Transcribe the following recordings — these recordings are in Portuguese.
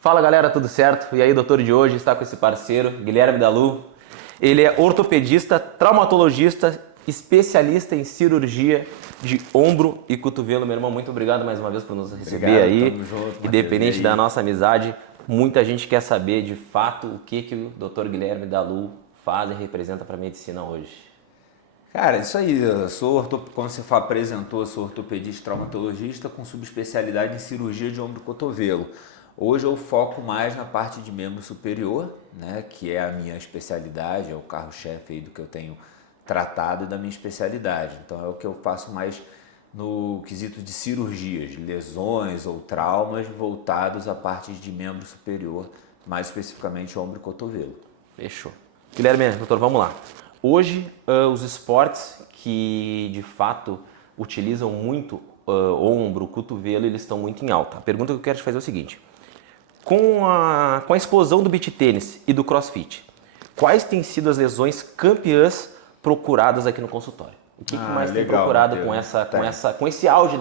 Fala galera, tudo certo? E aí, doutor de hoje está com esse parceiro, Guilherme Dalu. Ele é ortopedista, traumatologista, especialista em cirurgia de ombro e cotovelo. Meu irmão, muito obrigado mais uma vez por nos receber aí. Tamo junto, Independente da nossa amizade, muita gente quer saber de fato o que o doutor Guilherme Dalu faz e representa para a medicina hoje. Cara, isso aí, como você apresentou, eu sou ortopedista e traumatologista com subespecialidade em cirurgia de ombro e cotovelo. Hoje eu foco mais na parte de membro superior, né, que é a minha especialidade, é o carro-chefe aí do que eu tenho tratado e da minha especialidade. Então é o que eu faço mais no quesito de cirurgias, lesões ou traumas voltados à parte de membro superior, mais especificamente ombro e cotovelo. Fechou. Guilherme, doutor, vamos lá. Hoje, os esportes que de fato utilizam muito ombro, cotovelo, eles estão muito em alta. A pergunta que eu quero te fazer é o seguinte: com a explosão do beach tênis e do crossfit, quais têm sido as lesões campeãs procuradas aqui no consultório? O que mais tem Legal, procurado Matheus. com esse auge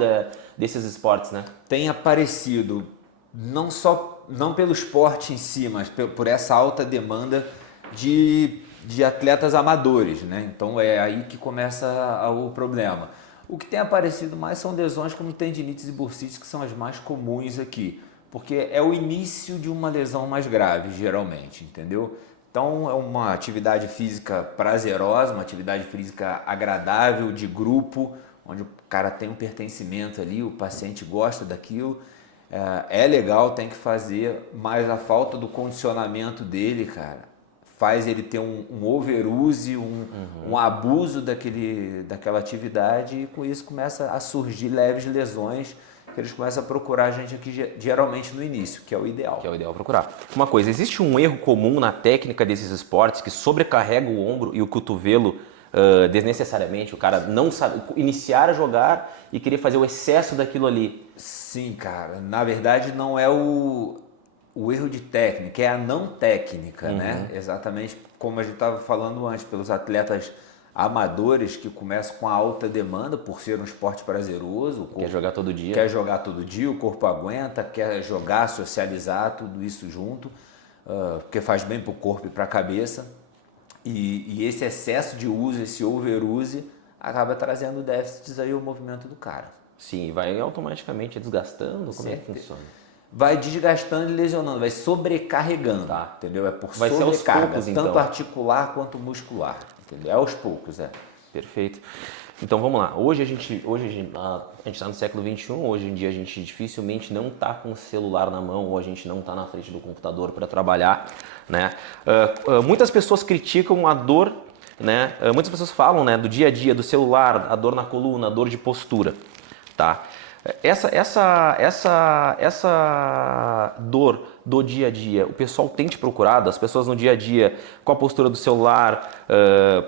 desses esportes, né? Tem aparecido não pelo esporte em si, mas por essa alta demanda de atletas amadores, né? Então é aí que começa o problema. O que tem aparecido mais são lesões como tendinites e bursites, que são as mais comuns aqui, porque é o início de uma lesão mais grave, geralmente, entendeu? Então é uma atividade física prazerosa, uma atividade física agradável, de grupo, onde o cara tem um pertencimento ali, o paciente gosta daquilo. É legal, tem que fazer, mas a falta do condicionamento dele, cara, faz ele ter um overuse, um abuso daquela atividade, e com isso começa a surgir leves lesões que eles começam a procurar a gente aqui geralmente no início, que é o ideal. Que é o ideal procurar. Uma coisa, existe um erro comum na técnica desses esportes que sobrecarrega o ombro e o cotovelo desnecessariamente? O cara não sabe iniciar a jogar e querer fazer o excesso daquilo ali. Sim, cara. Na verdade, não é o erro de técnica, é a não técnica, né? Exatamente como a gente estava falando antes, pelos atletas amadores que começam com a alta demanda por ser um esporte prazeroso. Quer jogar todo dia. Quer jogar todo dia, o corpo aguenta, quer jogar, socializar, tudo isso junto, porque faz bem para o corpo e para a cabeça. E esse excesso de uso, esse overuse, acaba trazendo déficits aí ao movimento do cara. Sim, vai automaticamente desgastando? Como é que funciona? Vai desgastando e lesionando, vai sobrecarregando, Tá. entendeu? É por Vai ser aos sobrecarga, poucos, tanto então. articular quanto muscular, entendeu? É aos poucos, é. Perfeito. Então vamos lá. Hoje a gente está no século XXI. Hoje em dia a gente dificilmente não está com o celular na mão ou a gente não está na frente do computador para trabalhar, né? Muitas pessoas criticam a dor, né? Muitas pessoas falam, né, do dia a dia, do celular, a dor na coluna, a dor de postura, tá? Essa dor do dia a dia, o pessoal tem te procurado, as pessoas no dia a dia, com a postura do celular,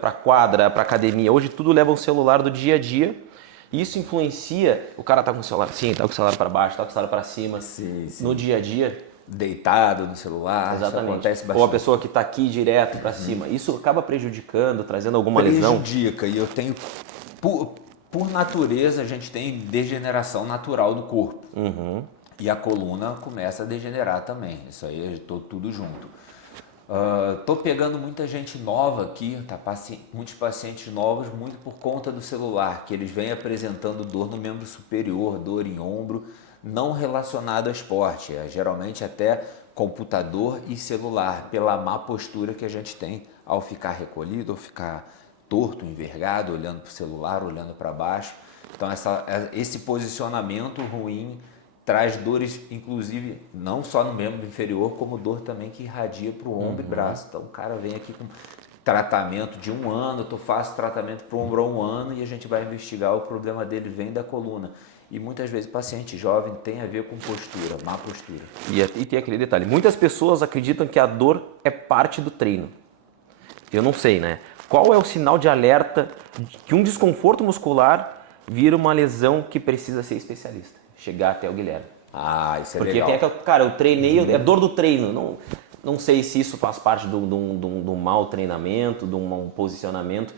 para quadra, para academia, hoje tudo leva o celular do dia a dia, e isso influencia, o cara tá com o celular assim, tá com o celular para baixo, tá com o celular para cima, Sim. no dia a dia. Deitado no celular, Exatamente. isso acontece bastante. Ou a pessoa que tá aqui direto para cima, isso acaba prejudicando, trazendo alguma lesão. Prejudica, e eu tenho, por natureza, a gente tem degeneração natural do corpo. E a coluna começa a degenerar também. Isso aí é tudo junto. Tô pegando muita gente nova aqui, tá? Muitos pacientes novos, muito por conta do celular, que eles vêm apresentando dor no membro superior, dor em ombro, não relacionado ao esporte. Geralmente até computador e celular, pela má postura que a gente tem ao ficar recolhido, ou ficar torto, envergado, olhando para o celular, olhando para baixo. Então esse posicionamento ruim traz dores, inclusive, não só no membro inferior, como dor também que irradia para o ombro e braço. Então o cara vem aqui com tratamento de 1 ano, eu faço tratamento para o ombro há 1 ano e a gente vai investigar, o problema dele vem da coluna. E muitas vezes paciente jovem tem a ver com postura, má postura. E tem aquele detalhe, muitas pessoas acreditam que a dor é parte do treino. Eu não sei, né? Qual é o sinal de alerta de que um desconforto muscular vira uma lesão que precisa ser especialista? Chegar até o Guilherme. Isso é Porque legal. tem aquela, cara, eu treinei, é dor do treino. Não sei se isso faz parte do mau treinamento, de um posicionamento.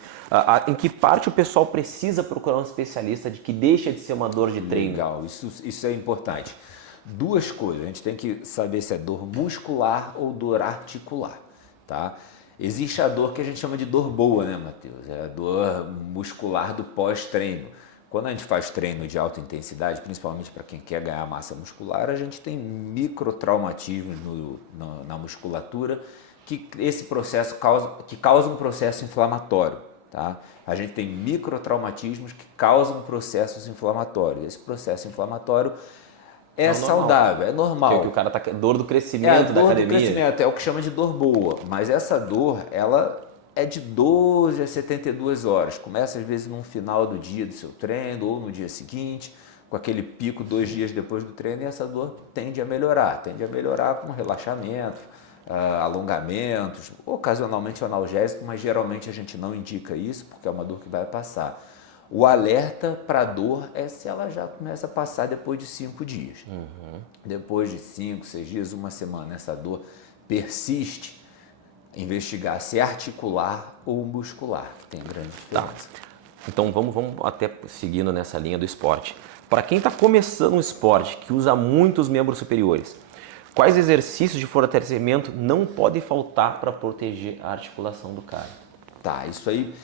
Em que parte o pessoal precisa procurar um especialista de que deixa de ser uma dor de treino? Legal, isso é importante. duas coisas. A gente tem que saber se é dor muscular ou dor articular, tá? Existe a dor que a gente chama de dor boa, né, Matheus? É a dor muscular do pós-treino. Quando a gente faz treino de alta intensidade, principalmente para quem quer ganhar massa muscular, a gente tem microtraumatismos na musculatura que esse processo causa um processo inflamatório, tá? A gente tem microtraumatismos que causam processos inflamatórios. Esse processo inflamatório é saudável, é normal. Que o cara tá dor do crescimento da academia. Do crescimento, é o que chama de dor boa. Mas essa dor, ela é de 12 a 72 horas. Começa às vezes no final do dia do seu treino ou no dia seguinte, com aquele pico 2 dias depois do treino, e essa dor tende a melhorar com relaxamento, alongamentos, ocasionalmente analgésico, mas geralmente a gente não indica isso porque é uma dor que vai passar. O alerta para a dor é se ela já começa a passar depois de 5 dias. Depois de 5, 6 dias, uma semana, essa dor persiste, investigar se é articular ou muscular, que tem grande diferença. Tá. Então vamos até seguindo nessa linha do esporte. Para quem está começando um esporte que usa muito os membros superiores, quais exercícios de fortalecimento não podem faltar para proteger a articulação do cara? Tá, isso aí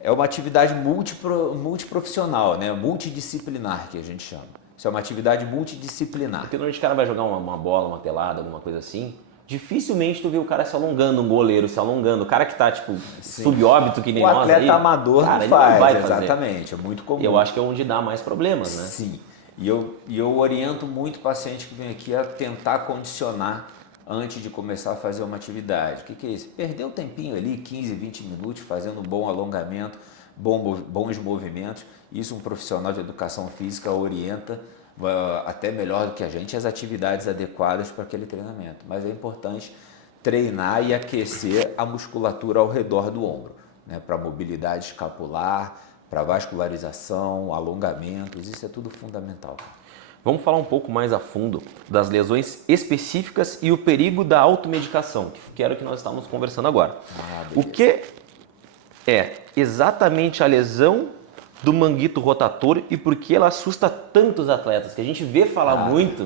é uma atividade multiprofissional, né? Multidisciplinar, que a gente chama. Isso é uma atividade multidisciplinar. Porque normalmente o cara vai jogar uma bola, uma pelada, alguma coisa assim, dificilmente tu vê o cara se alongando, um goleiro se alongando. O cara que tá, tipo, subóbito que nem nós aí... O atleta amador cara, não faz, não vai fazer. Exatamente, é muito comum. E eu acho que é onde dá mais problemas, né? Sim, e eu oriento muito o paciente que vem aqui a tentar condicionar antes de começar a fazer uma atividade. O que é isso? Perder um tempinho ali, 15, 20 minutos, fazendo um bom alongamento, bons movimentos. Isso um profissional de educação física orienta até melhor do que a gente as atividades adequadas para aquele treinamento. Mas é importante treinar e aquecer a musculatura ao redor do ombro, né? Para mobilidade escapular, para vascularização, alongamentos, isso é tudo fundamental. Vamos falar um pouco mais a fundo das lesões específicas e o perigo da automedicação, que era o que nós estávamos conversando agora. O que é exatamente a lesão do manguito rotator e por que ela assusta tanto os atletas? Que a gente vê falar muito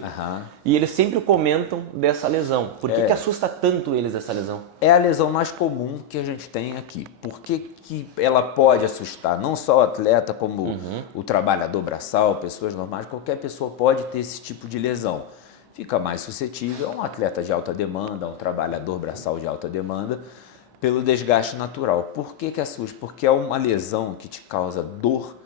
e eles sempre comentam dessa lesão. Por que assusta tanto eles essa lesão? É a lesão mais comum que a gente tem aqui. Por que ela pode assustar? Não só o atleta, como o trabalhador braçal, pessoas normais, qualquer pessoa pode ter esse tipo de lesão. Fica mais suscetível a um atleta de alta demanda, a um trabalhador braçal de alta demanda, pelo desgaste natural. Por que assusta? Porque é uma lesão que te causa dor,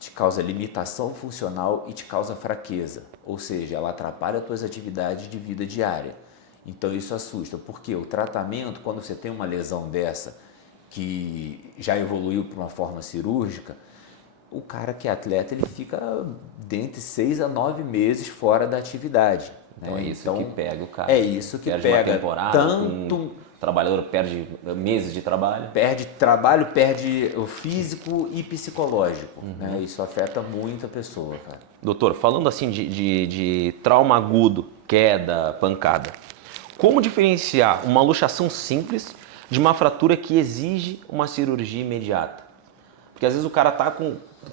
te causa limitação funcional e te causa fraqueza. Ou seja, ela atrapalha as tuas atividades de vida diária. Então isso assusta. Porque o tratamento, quando você tem uma lesão dessa, que já evoluiu para uma forma cirúrgica, o cara que é atleta, ele fica dentre 6 a 9 meses fora da atividade. Né? Então é isso que pega o cara. É isso que perde pega. Uma temporada, o trabalhador perde meses de trabalho. Perde o físico e psicológico. Né? Isso afeta muito a pessoa, cara. Doutor, falando assim de trauma agudo, queda, pancada, como diferenciar uma luxação simples de uma fratura que exige uma cirurgia imediata? Porque às vezes o cara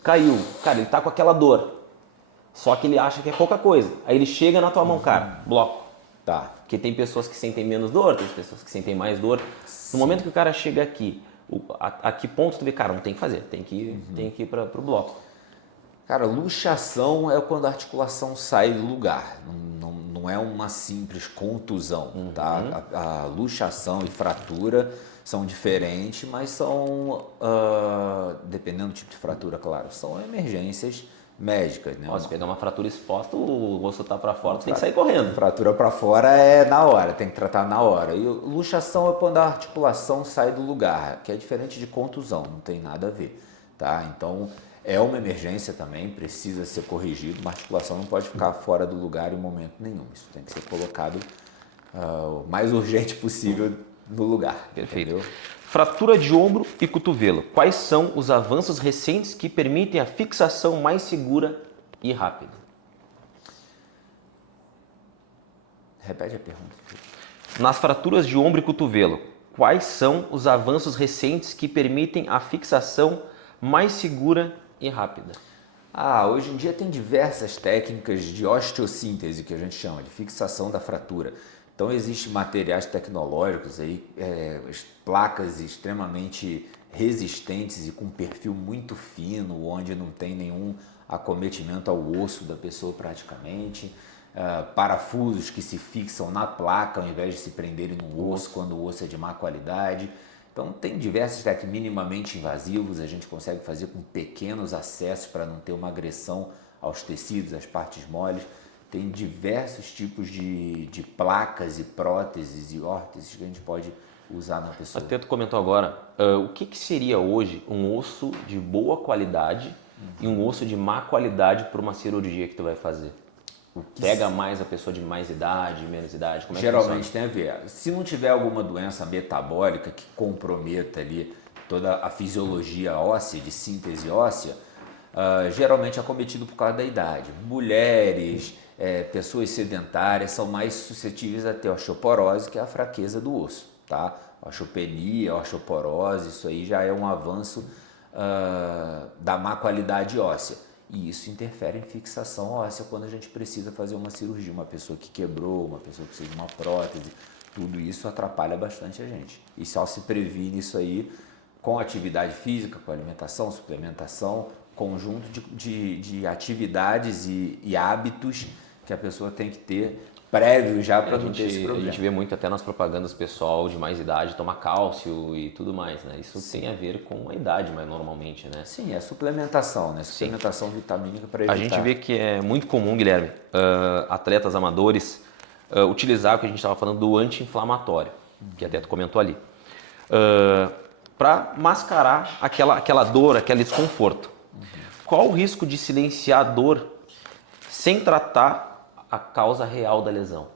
caiu, cara, ele tá com aquela dor, só que ele acha que é pouca coisa. Aí ele chega na tua mão, cara, bloco. Tá. Porque tem pessoas que sentem menos dor, tem pessoas que sentem mais dor. No momento que o cara chega aqui, a que ponto tu vê, cara, não tem que fazer, tem que ir para o bloco. Cara, luxação é quando a articulação sai do lugar, não é uma simples contusão, tá? A luxação e fratura são diferentes, mas são, dependendo do tipo de fratura, claro, são emergências médicas, né? Se pegar uma fratura exposta, o osso tá para fora, tu tem que sair correndo. Fratura para fora é na hora, tem que tratar na hora. E luxação é quando a articulação sai do lugar, que é diferente de contusão, não tem nada a ver, tá? Então, é uma emergência também, precisa ser corrigido, uma articulação não pode ficar fora do lugar em momento nenhum. Isso tem que ser colocado o mais urgente possível no lugar. Perfeito. Entendeu? Fratura de ombro e cotovelo. Quais são os avanços recentes que permitem a fixação mais segura e rápida? Repete a pergunta. Nas fraturas de ombro e cotovelo, quais são os avanços recentes que permitem a fixação mais segura e rápida? Hoje em dia tem diversas técnicas de osteossíntese, que a gente chama de fixação da fratura. Então existem materiais tecnológicos aí, placas extremamente resistentes e com perfil muito fino, onde não tem nenhum acometimento ao osso da pessoa praticamente. Parafusos que se fixam na placa ao invés de se prenderem no osso quando o osso é de má qualidade. Então tem diversos técnicos minimamente invasivos, a gente consegue fazer com pequenos acessos para não ter uma agressão aos tecidos, às partes moles. Tem diversos tipos de placas e próteses e órteses que a gente pode usar na pessoa. Até tu comentou agora, o que seria hoje um osso de boa qualidade e um osso de má qualidade para uma cirurgia que tu vai fazer? Pega mais a pessoa de mais idade, menos idade? Como é que Geralmente funciona? tem a ver. Se não tiver alguma doença metabólica que comprometa ali toda a fisiologia óssea, de síntese óssea, geralmente é cometido por causa da idade. Mulheres, pessoas sedentárias são mais suscetíveis a ter osteoporose, que é a fraqueza do osso, tá? Osteopenia, osteoporose, isso aí já é um avanço da má qualidade óssea. E isso interfere em fixação óssea quando a gente precisa fazer uma cirurgia. Uma pessoa que quebrou, uma pessoa que precisa de uma prótese, tudo isso atrapalha bastante a gente. E só se previne isso aí com atividade física, com alimentação, suplementação, conjunto de atividades e hábitos que a pessoa tem que ter prévio já para não ter esse A problema. gente vê muito até nas propagandas pessoal de mais idade tomar cálcio e tudo mais, né? Isso tem a ver com a idade, mas normalmente, né? Sim, é suplementação, né? Suplementação vitamínica para evitar. A gente vê que é muito comum, Guilherme, atletas amadores utilizar o que a gente estava falando do anti-inflamatório, que até tu comentou ali, para mascarar aquela dor, aquele desconforto. Qual o risco de silenciar a dor sem tratar a causa real da lesão?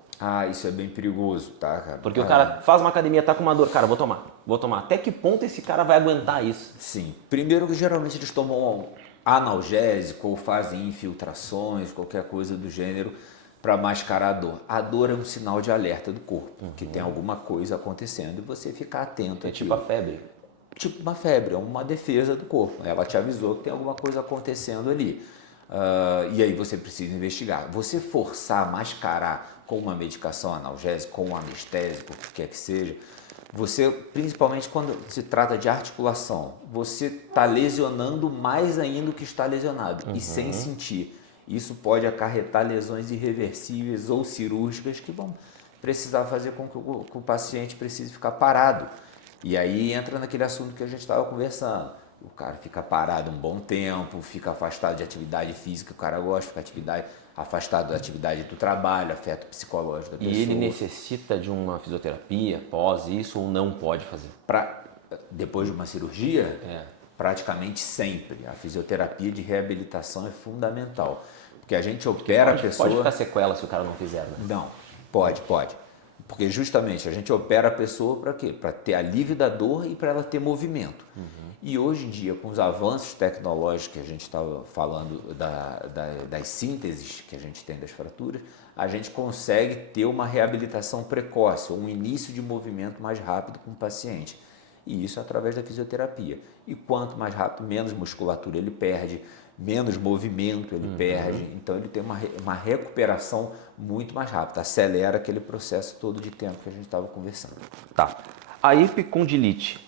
Isso é bem perigoso, tá, cara? Porque o cara faz uma academia, tá com uma dor, cara, vou tomar. Até que ponto esse cara vai aguentar isso? Sim. Primeiro que geralmente eles tomam analgésico ou fazem infiltrações, qualquer coisa do gênero, para mascarar a dor. A dor é um sinal de alerta do corpo, que tem alguma coisa acontecendo e você ficar atento. É tipo a febre. Tipo uma febre, é uma defesa do corpo. Ela te avisou que tem alguma coisa acontecendo ali. E aí você precisa investigar. Você forçar, mascarar com uma medicação analgésica, com um anestésico, o que quer que seja, você, principalmente quando se trata de articulação, você está lesionando mais ainda o que está lesionado e sem sentir. Isso pode acarretar lesões irreversíveis ou cirúrgicas que vão precisar fazer com que o paciente precise ficar parado. E aí entra naquele assunto que a gente estava conversando. O cara fica parado um bom tempo, fica afastado de atividade física, o cara gosta, fica afastado da atividade do trabalho, afeta o psicológico da pessoa. E ele necessita de uma fisioterapia após isso ou não pode fazer? Depois de uma cirurgia, praticamente sempre. A fisioterapia de reabilitação é fundamental. Porque a gente opera a pessoa... Pode ficar sequela se o cara não fizer, né? Não, pode. Porque justamente a gente opera a pessoa para quê? Para ter alívio da dor e para ela ter movimento. E hoje em dia, com os avanços tecnológicos que a gente estava falando das sínteses que a gente tem das fraturas, a gente consegue ter uma reabilitação precoce, um início de movimento mais rápido com o paciente. E isso através da fisioterapia. E quanto mais rápido, menos musculatura ele perde, menos movimento ele perde. Então ele tem uma recuperação muito mais rápida, acelera aquele processo todo de tempo que a gente estava conversando. Tá. A epicondilite,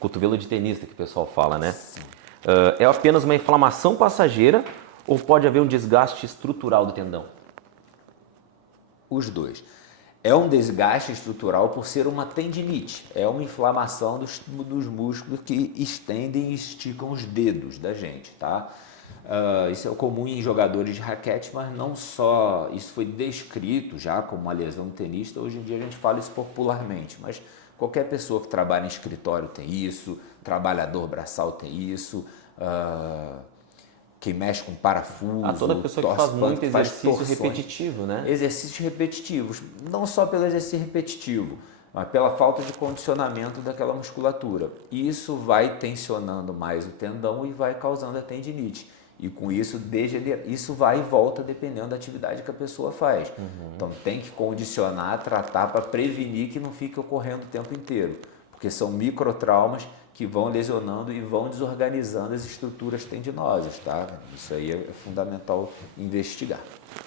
cotovelo de tenista que o pessoal fala, né? É apenas uma inflamação passageira ou pode haver um desgaste estrutural do tendão? Os dois. É um desgaste estrutural por ser uma tendinite. É uma inflamação dos músculos que estendem e esticam os dedos da gente, tá? Isso é comum em jogadores de raquete, mas não só. Isso foi descrito já como uma lesão do tenista. Hoje em dia a gente fala isso popularmente, mas qualquer pessoa que trabalha em escritório tem isso, trabalhador braçal tem isso, quem mexe com parafuso, Toda pessoa que faz muito exercício repetitivo, né? Exercícios repetitivos, não só pelo exercício repetitivo, mas pela falta de condicionamento daquela musculatura. Isso vai tensionando mais o tendão e vai causando a tendinite. E com isso, isso vai e volta dependendo da atividade que a pessoa faz. Então tem que condicionar, tratar para prevenir que não fique ocorrendo o tempo inteiro. Porque são microtraumas que vão lesionando e vão desorganizando as estruturas tendinosas, tá? Isso aí é fundamental investigar.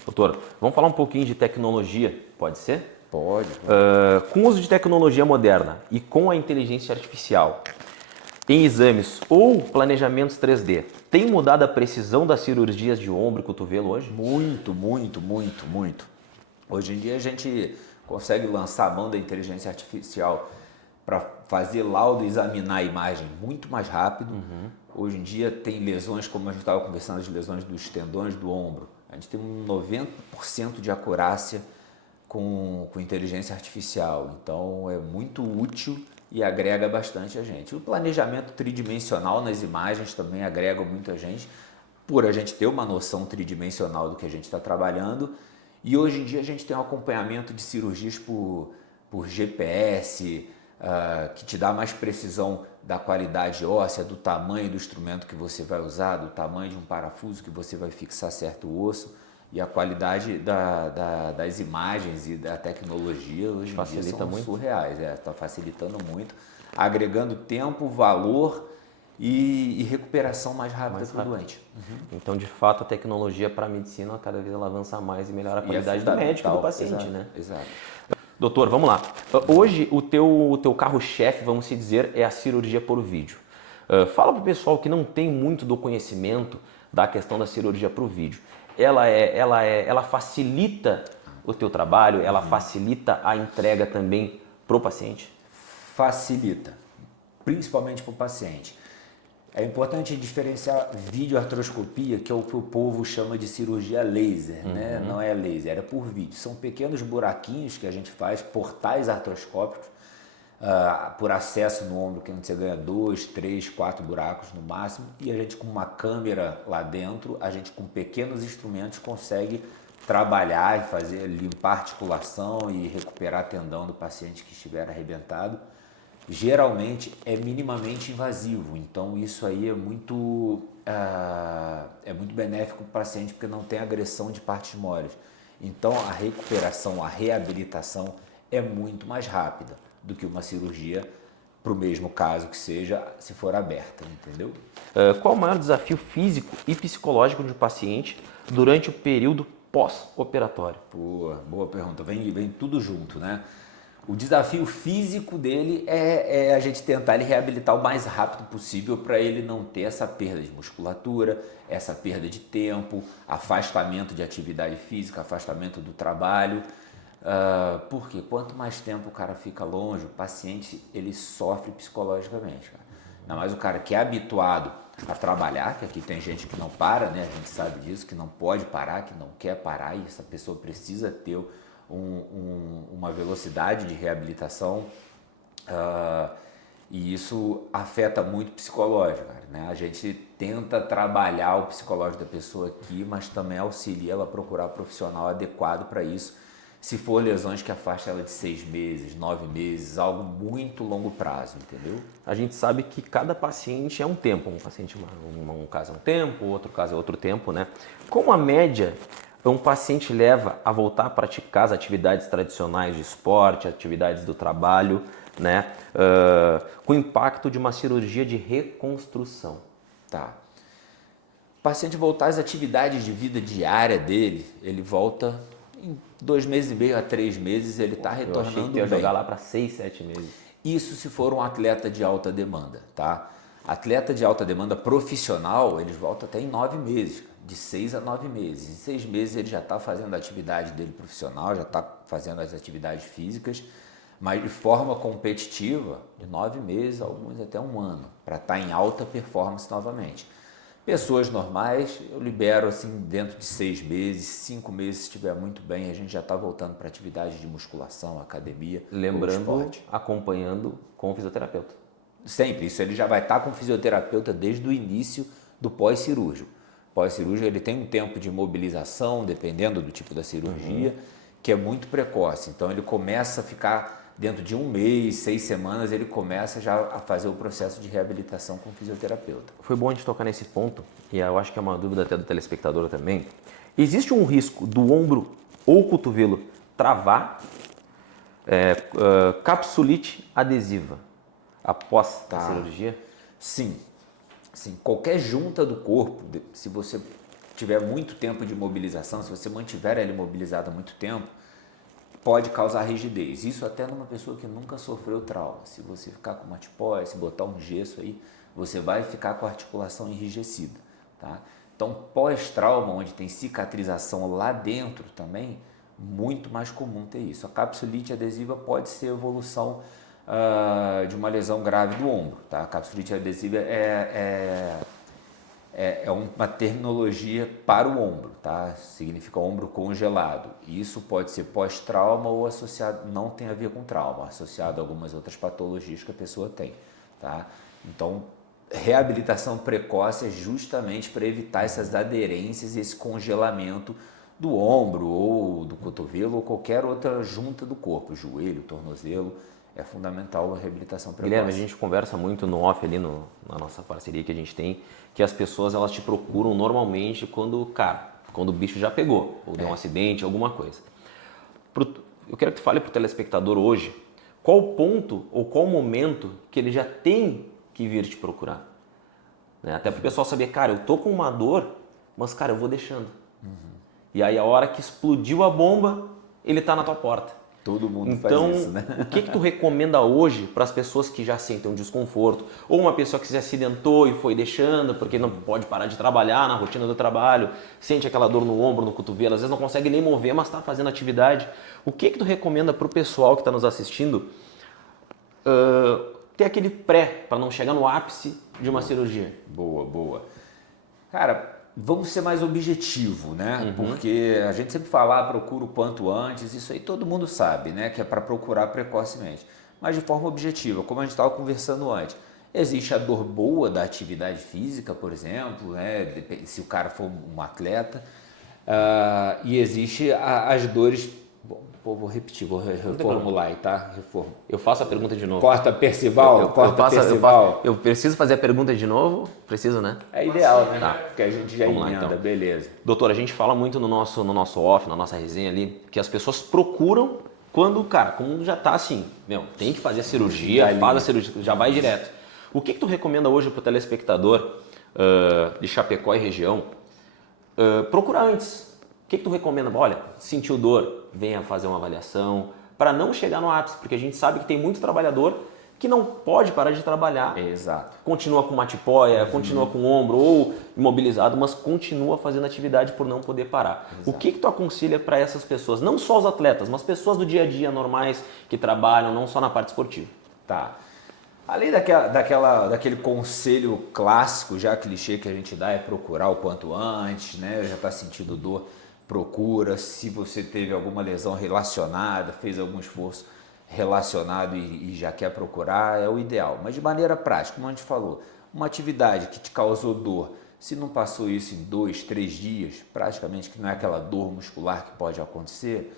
Doutor, vamos falar um pouquinho de tecnologia, pode ser? Pode. Com o uso de tecnologia moderna e com a inteligência artificial em exames ou planejamentos 3D, tem mudado a precisão das cirurgias de ombro e cotovelo hoje? Muito. Hoje em dia a gente consegue lançar a mão da inteligência artificial para fazer laudo e examinar a imagem muito mais rápido. Hoje em dia tem lesões, como a gente estava conversando, as lesões dos tendões do ombro. A gente tem um 90% de acurácia com inteligência artificial. Então é muito útil e agrega bastante a gente. O planejamento tridimensional nas imagens também agrega muito a gente, por a gente ter uma noção tridimensional do que a gente está trabalhando. E hoje em dia a gente tem um acompanhamento de cirurgias por GPS, que te dá mais precisão da qualidade óssea, do tamanho do instrumento que você vai usar, do tamanho de um parafuso que você vai fixar certo osso. E a qualidade das imagens e da tecnologia hoje em dia são muito surreais. Está facilitando muito, agregando tempo, valor e recuperação mais rápida para o doente. Então, de fato, a tecnologia para a medicina, cada vez ela avança mais e melhora a qualidade do médico e do paciente, exato, né? Exato. Doutor, vamos lá. Hoje, o teu carro-chefe, vamos se dizer, é a cirurgia por vídeo. Fala para o pessoal que não tem muito do conhecimento da questão da cirurgia por vídeo. Ela facilita o teu trabalho, ela facilita a entrega também para o paciente? Facilita, principalmente para o paciente. É importante diferenciar videoartroscopia, que é o que o povo chama de cirurgia laser, né? Não é laser, é por vídeo. São pequenos buraquinhos que a gente faz, portais artroscópicos, por acesso no ombro, que você ganha 2, 3, 4 buracos no máximo, e a gente com uma câmera lá dentro, a gente com pequenos instrumentos consegue trabalhar e fazer, limpar a articulação e recuperar tendão do paciente que estiver arrebentado. Geralmente é minimamente invasivo, então isso aí é muito benéfico para o paciente porque não tem agressão de partes moles. Então a recuperação, a reabilitação é muito mais rápida do que uma cirurgia para o mesmo caso que seja, se for aberta, entendeu? Qual o maior desafio físico e psicológico de um paciente durante o período pós-operatório? Boa pergunta, vem tudo junto, né? O desafio físico dele é a gente tentar ele reabilitar o mais rápido possível para ele não ter essa perda de musculatura, essa perda de tempo, afastamento de atividade física, afastamento do trabalho. Porque quanto mais tempo o cara fica longe, o paciente ele sofre psicologicamente. Cara. Ainda mais o cara que é habituado a trabalhar, que aqui tem gente que não para, né? A gente sabe disso, que não pode parar, que não quer parar, e essa pessoa precisa ter uma velocidade de reabilitação, e isso afeta muito o psicológico, cara, né? A gente tenta trabalhar o psicológico da pessoa aqui, mas também auxilia ela a procurar profissional adequado para isso, se for lesões que afastam ela de 6 meses, 9 meses, algo muito longo prazo, entendeu? A gente sabe que cada paciente é um tempo, um caso é um tempo, outro caso é outro tempo, né? Como a média um paciente leva a voltar a praticar as atividades tradicionais de esporte, atividades do trabalho, né? Com o impacto de uma cirurgia de reconstrução. Tá. O paciente voltar às atividades de vida diária dele, ele volta em 2 meses e meio a 3 meses, ele está retornando bem. Eu achei que ia jogar lá para 6, 7 meses. Isso se for um atleta de alta demanda, tá? Atleta de alta demanda profissional, eles voltam até em 9 meses, de 6 a 9 meses. Em 6 meses ele já está fazendo a atividade dele profissional, já está fazendo as atividades físicas, mas de forma competitiva, de 9 meses, alguns até 1 ano, para estar em alta performance novamente. Pessoas normais, eu libero assim dentro de 6 meses, 5 meses, se estiver muito bem, a gente já está voltando para atividade de musculação, academia. Lembrando, acompanhando com o fisioterapeuta. Sempre, isso ele já vai estar com o fisioterapeuta desde o início do pós-cirúrgico. Pós-cirúrgico ele tem um tempo de mobilização, dependendo do tipo da cirurgia, que é muito precoce. Então ele começa a ficar dentro de 1 mês, 6 semanas, ele começa já a fazer o processo de reabilitação com o fisioterapeuta. Foi bom a gente tocar nesse ponto, e eu acho que é uma dúvida até do telespectador também. Existe um risco do ombro ou cotovelo travar, capsulite adesiva após a cirurgia? Sim, sim. Qualquer junta do corpo, se você tiver muito tempo de mobilização, se você mantiver ela imobilizada há muito tempo, pode causar rigidez. Isso até numa pessoa que nunca sofreu trauma. Se você ficar com uma tipose, se botar um gesso aí, você vai ficar com a articulação enrijecida, tá? Então, pós-trauma, onde tem cicatrização lá dentro também, muito mais comum ter isso. A capsulite adesiva pode ser evolução de uma lesão grave do ombro, tá? A capsulite adesiva é uma terminologia para o ombro, tá? Significa ombro congelado. Isso pode ser pós-trauma ou associado, não tem a ver com trauma, associado a algumas outras patologias que a pessoa tem, tá? Então, reabilitação precoce é justamente para evitar essas aderências e esse congelamento do ombro ou do cotovelo ou qualquer outra junta do corpo, joelho, tornozelo. É fundamental a reabilitação precoce. Guilherme, a gente conversa muito no off ali na nossa parceria que a gente tem, que as pessoas elas te procuram normalmente quando o bicho já pegou, ou deu um acidente, alguma coisa. Eu quero que tu fale para o telespectador hoje qual o ponto ou qual o momento que ele já tem que vir te procurar. Né? Até para o pessoal saber, cara, eu tô com uma dor, mas cara, eu vou deixando. E aí a hora que explodiu a bomba, ele tá na tua porta. Todo mundo então, faz isso, né? O que tu recomenda hoje para as pessoas que já sentem um desconforto? Ou uma pessoa que se acidentou e foi deixando porque não pode parar de trabalhar na rotina do trabalho, sente aquela dor no ombro, no cotovelo, às vezes não consegue nem mover, mas está fazendo atividade. O que tu recomenda para o pessoal que está nos assistindo ter aquele pré para não chegar no ápice de uma cirurgia? Boa, boa. Cara, vamos ser mais objetivo, né? Porque a gente sempre fala, procura o quanto antes, isso aí todo mundo sabe, né? Que é para procurar precocemente. Mas de forma objetiva, como a gente estava conversando antes, existe a dor boa da atividade física, por exemplo, né? Se o cara for um atleta, e existe as dores. Bom, vou repetir, vou reformular aí, tá? Reforma. Eu faço a pergunta de novo. Corta Percival, Percival. Eu preciso fazer a pergunta de novo? Preciso, né? É ideal, né? Tá. Porque a gente já Vamos lá, emenda, então. beleza. Doutor, a gente fala muito no nosso off, na nossa resenha ali, que as pessoas procuram quando, cara, como já tá assim, tem que fazer a cirurgia, faz a cirurgia, já vai direto. O que tu recomenda hoje pro telespectador de Chapecó e região procurar antes? O que tu recomenda? Olha, sentiu dor, venha fazer uma avaliação para não chegar no ápice, porque a gente sabe que tem muito trabalhador que não pode parar de trabalhar. Exato. Continua com uma tipóia, continua com o ombro ou imobilizado, mas continua fazendo atividade por não poder parar. Exato. O que tu aconselha para essas pessoas? Não só os atletas, mas pessoas do dia a dia normais que trabalham, não só na parte esportiva. Tá. Além daquele conselho clássico, já clichê que a gente dá, é procurar o quanto antes, né? Já está sentindo dor, procura. Se você teve alguma lesão relacionada, fez algum esforço relacionado e já quer procurar, é o ideal. Mas de maneira prática, como a gente falou, uma atividade que te causou dor, se não passou isso em 2, 3 dias, praticamente que não é aquela dor muscular que pode acontecer,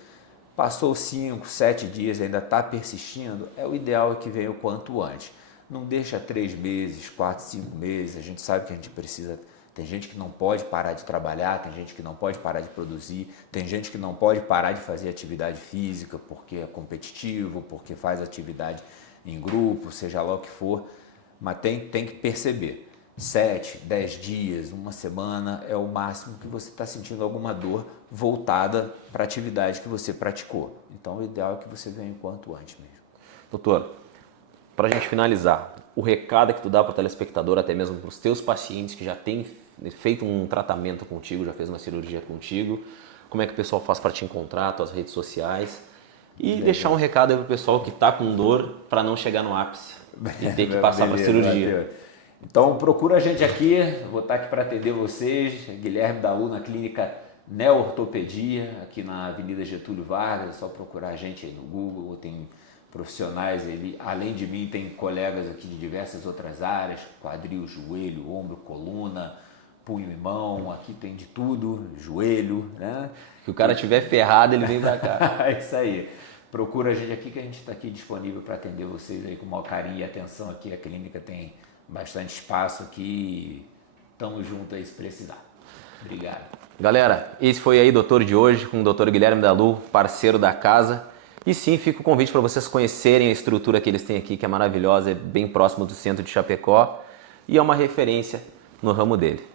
passou 5, 7 dias e ainda está persistindo, é o ideal que venha o quanto antes. Não deixa 3 meses, 4, 5 meses, a gente sabe que a gente precisa. Tem gente que não pode parar de trabalhar, tem gente que não pode parar de produzir, tem gente que não pode parar de fazer atividade física porque é competitivo, porque faz atividade em grupo, seja lá o que for, mas tem que perceber. 7, 10 dias, uma semana é o máximo que você está sentindo alguma dor voltada para a atividade que você praticou. Então o ideal é que você venha o quanto antes mesmo. Doutor, para a gente finalizar, o recado que tu dá para o telespectador, até mesmo para os teus pacientes que já têm feito um tratamento contigo, já fez uma cirurgia contigo, como é que o pessoal faz para te encontrar, tuas redes sociais e deixar um recado aí para o pessoal que está com dor para não chegar no ápice e ter que passar para cirurgia. Então procura a gente aqui, vou estar aqui para atender vocês, Guilherme Dalu na clínica Neo-Ortopedia, aqui na Avenida Getúlio Vargas, é só procurar a gente aí no Google, tem profissionais ali, além de mim tem colegas aqui de diversas outras áreas, quadril, joelho, ombro, coluna, punho e mão, aqui tem de tudo, joelho, né? Se o cara tiver ferrado, ele vem pra cá. É isso aí. Procura a gente aqui que a gente está aqui disponível para atender vocês aí com o maior carinho e atenção aqui. A clínica tem bastante espaço aqui. Tamo junto aí se precisar. Obrigado. Galera, esse foi aí o doutor de hoje com o doutor Guilherme Dalu, parceiro da casa. E sim, fica o convite para vocês conhecerem a estrutura que eles têm aqui, que é maravilhosa, é bem próximo do centro de Chapecó. e é uma referência no ramo dele.